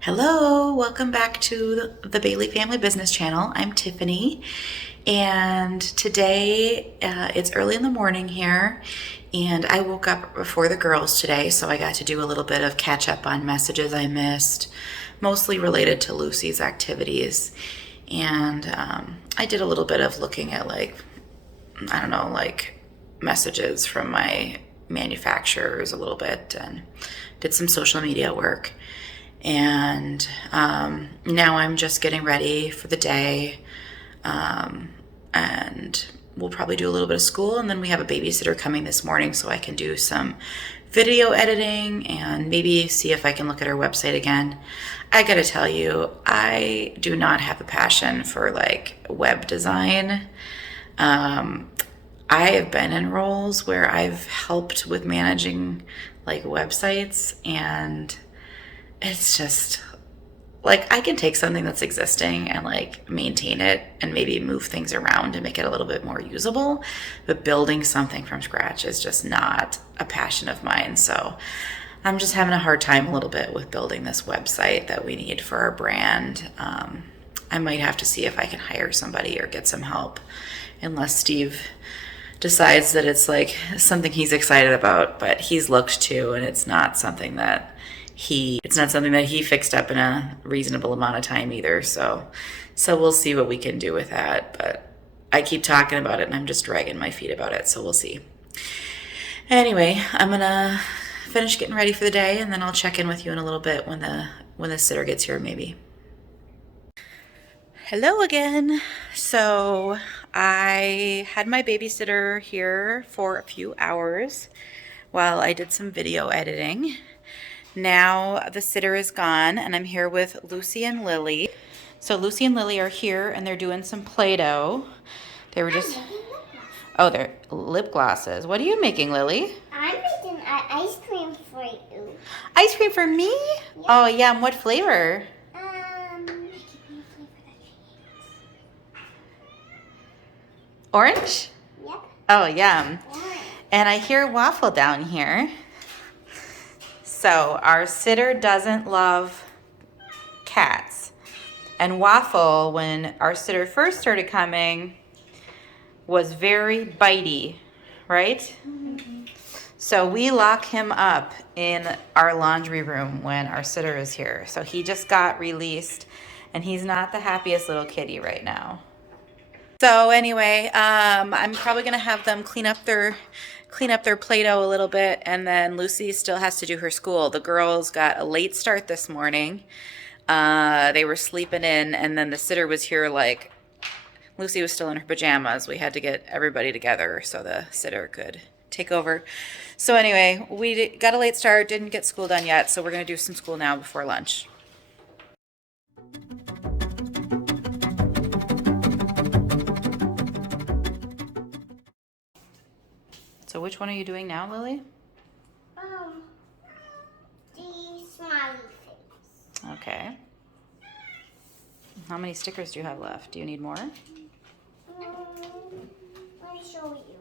Hello, welcome back to the Bailey Family Business Channel. I'm Tiffany, and today it's early in the morning here, and I woke up before the girls today, so I got to do a little bit of catch up on messages I missed, mostly related to Lucy's activities. And I did a little bit of looking at messages from my manufacturers a little bit, and did some social media work. And now I'm just getting ready for the day, and we'll probably do a little bit of school, and then we have a babysitter coming this morning, so I can do some video editing and maybe see if I can look at our website again. I gotta tell you, I do not have a passion for web design. I have been in roles where I've helped with managing websites, and it's just I can take something that's existing and maintain it and maybe move things around and make it a little bit more usable, but building something from scratch is just not a passion of mine. So I'm just having a hard time a little bit with building this website that we need for our brand. I might have to see if I can hire somebody or get some help, unless Steve decides that it's something he's excited about, but he's looked to, and it's not something that he fixed up in a reasonable amount of time either. So we'll see what we can do with that. But I keep talking about it and I'm just dragging my feet about it. So we'll see. Anyway, I'm gonna finish getting ready for the day, and then I'll check in with you in a little bit when the sitter gets here, maybe. Hello again. So I had my babysitter here for a few hours while I did some video editing. Now the sitter is gone, and I'm here with Lucy and Lily. So Lucy and Lily are here, and they're doing some Play-Doh. They were just... Oh, they're lip glosses. What are you making, Lily? I'm making ice cream for you. Ice cream for me? Yeah. Oh, yeah. What flavor? Orange? Yep. Oh, yum. Orange. And I hear waffle down here. So our sitter doesn't love cats. And Waffle, when our sitter first started coming, was very bitey, right? Mm-hmm. So we lock him up in our laundry room when our sitter is here. So he just got released, and he's not the happiest little kitty right now. So anyway, I'm probably gonna have them clean up their Play-Doh a little bit, and then Lucy still has to do her school. The girls got a late start this morning. They were sleeping in, and then the sitter was here Lucy was still in her pajamas. We had to get everybody together so the sitter could take over. So anyway, we got a late start, didn't get school done yet, so we're gonna do some school now before lunch. So which one are you doing now, Lily? The smiley face. Okay. How many stickers do you have left? Do you need more? Let me show you.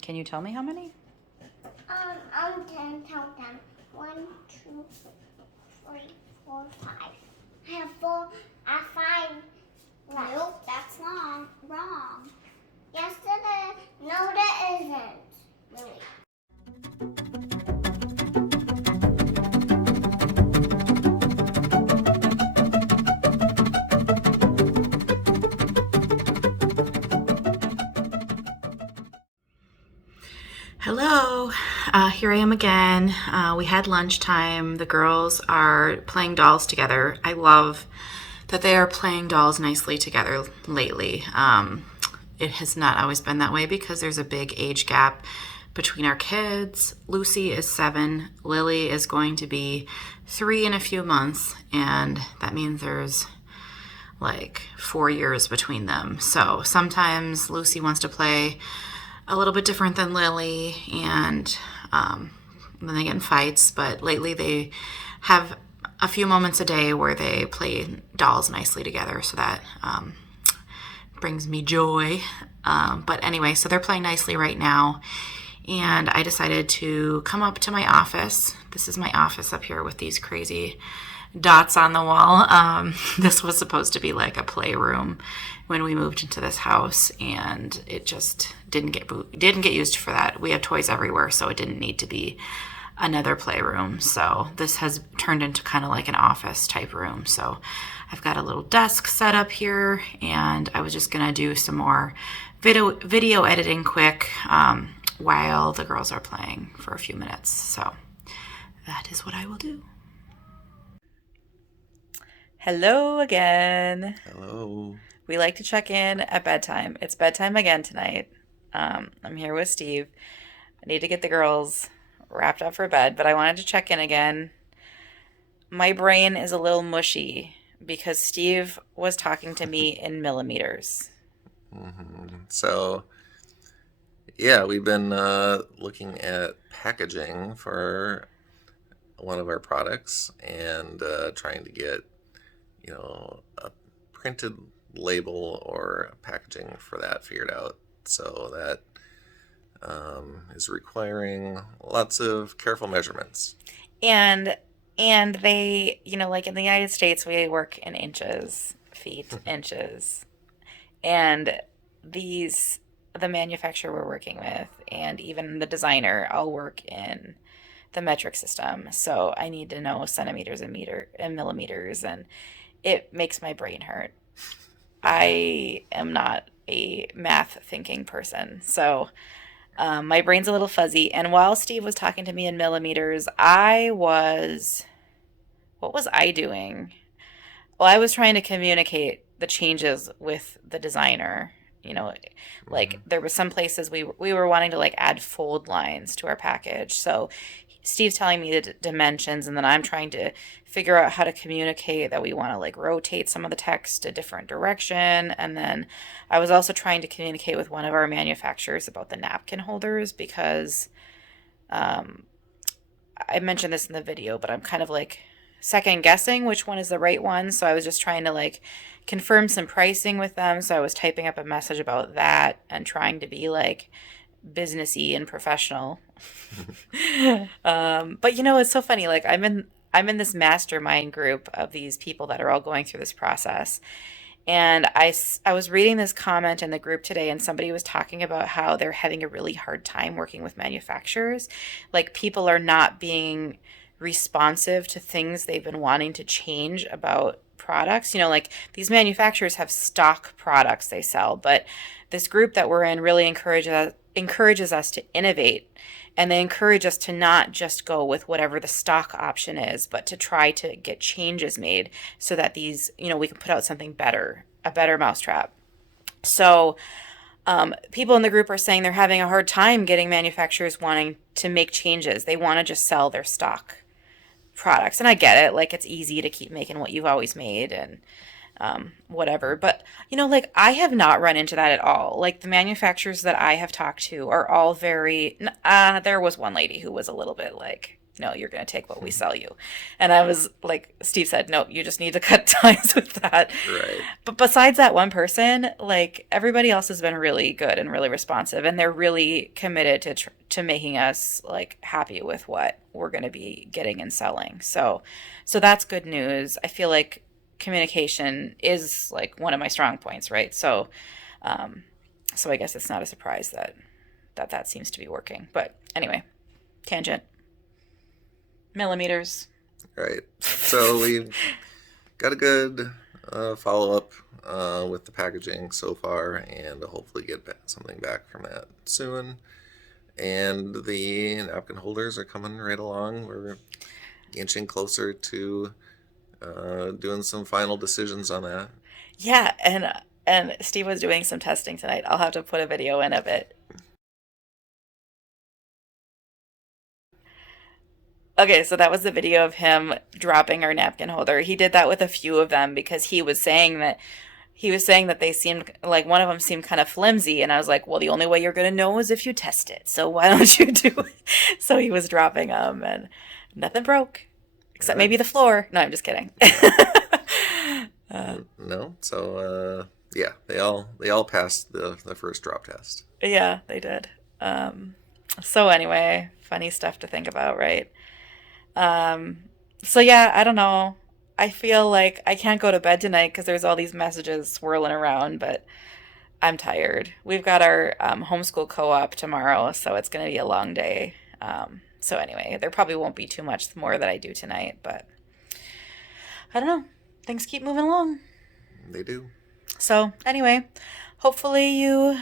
Can you tell me how many? I'm 10, count them. 1, 2, 3, 4, 5. I have 5 left. Nope, that's wrong. Yes, it is. No, that isn't. Really. Hello, here I am again. We had lunchtime. The girls are playing dolls together. I love that they are playing dolls nicely together lately. It has not always been that way because there's a big age gap between our kids. Lucy is 7. Lily is going to be 3 in a few months, and that means there's 4 years between them. So sometimes Lucy wants to play a little bit different than Lily, and then they get in fights, but lately they have a few moments a day where they play dolls nicely together, so that brings me joy. But anyway, so they're playing nicely right now, and I decided to come up to my office. This is my office up here with these crazy dots on the wall. This was supposed to be like a playroom when we moved into this house, and it just didn't get used for that. We have toys everywhere, so it didn't need to be another playroom. So this has turned into kind of like an office type room. So I've got a little desk set up here, and I was just gonna do some more video editing quick while the girls are playing for a few minutes. So that is what I will do. Hello again. Hello. We like to check in at bedtime. It's bedtime again tonight. I'm here with Steve. I need to get the girls wrapped up for bed, but I wanted to check in again. My brain is a little mushy because Steve was talking to me in millimeters. So, yeah, we've been looking at packaging for one of our products and trying to get, a printed label or packaging for that figured out. So that is requiring lots of careful measurements. And they, like in the United States, we work in inches, feet, inches. And the manufacturer we're working with and even the designer all work in the metric system. So I need to know centimeters and millimeters, and it makes my brain hurt. I am not a math thinking person. So my brain's a little fuzzy. And while Steve was talking to me in millimeters, what was I doing? Well, I was trying to communicate the changes with the designer. Like there were some places we were wanting to like add fold lines to our package. So Steve's telling me the dimensions, and then I'm trying to figure out how to communicate that we want to like rotate some of the text a different direction. And then I was also trying to communicate with one of our manufacturers about the napkin holders because I mentioned this in the video, but I'm kind of like second guessing which one is the right one. So I was just trying to like confirm some pricing with them. So I was typing up a message about that and trying to be like businessy and professional. But it's so funny. Like I'm in this mastermind group of these people that are all going through this process. And I was reading this comment in the group today, and somebody was talking about how they're having a really hard time working with manufacturers. Like people are not being responsive to things they've been wanting to change about products. Like these manufacturers have stock products they sell, but this group that we're in really encourages us to innovate, and they encourage us to not just go with whatever the stock option is, but to try to get changes made so that these, we can put out something better, a better mousetrap. So people in the group are saying they're having a hard time getting manufacturers wanting to make changes. They want to just sell their stock products. And I get it. Like it's easy to keep making what you've always made and whatever. But, like I have not run into that at all. Like the manufacturers that I have talked to are all very, there was one lady who was a little bit like, no, you're going to take what we sell you. And I was like, Steve said, no, you just need to cut ties with that. Right. But besides that one person, like everybody else has been really good and really responsive. And they're really committed to making us like happy with what we're going to be getting and selling. So that's good news. I feel like communication is like one of my strong points, right? So I guess it's not a surprise that seems to be working. But anyway, tangent. Millimeters. Right. So we got a good follow-up with the packaging so far, and hopefully get something back from that soon. And the napkin holders are coming right along. We're inching closer to doing some final decisions on that. Yeah, and Steve was doing some testing tonight. I'll have to put a video in of it. Okay, so that was the video of him dropping our napkin holder. He did that with a few of them because he was saying that they seemed like one of them seemed kind of flimsy, and I was like, well, the only way you're gonna know is if you test it. So why don't you do it? So he was dropping them, and nothing broke except maybe the floor. No, I'm just kidding. No, so yeah, they all passed the first drop test. Yeah, they did. So anyway, funny stuff to think about, right? So yeah, I don't know. I feel like I can't go to bed tonight because there's all these messages swirling around, but I'm tired. We've got our homeschool co-op tomorrow, so it's going to be a long day. So anyway, there probably won't be too much more that I do tonight, but I don't know. Things keep moving along. They do. So anyway, hopefully you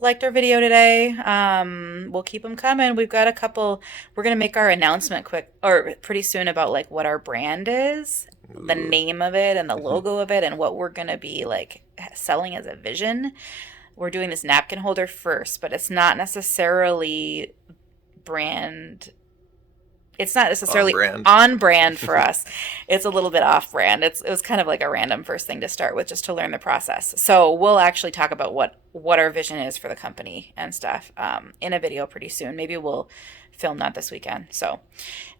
liked our video today. We'll keep them coming. We've got a couple. We're gonna make our announcement quick or pretty soon about like what our brand is, the Ooh. name of it, and the logo of it, and what we're gonna be like selling as a vision. We're doing this napkin holder first, but it's not necessarily brand it's not On necessarily brand. on brand for us. It's a little bit off brand. It was kind of like a random first thing to start with just to learn the process. So we'll actually talk about what our vision is for the company and stuff in a video pretty soon. Maybe we'll film that this weekend. So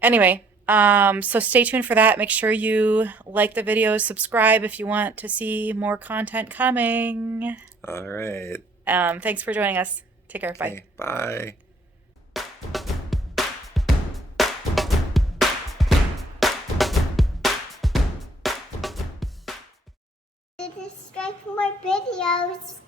anyway, so stay tuned for that. Make sure you like the video, subscribe if you want to see more content coming. All right. Thanks for joining us. Take care. Bye. Okay, bye. Subscribe for more videos.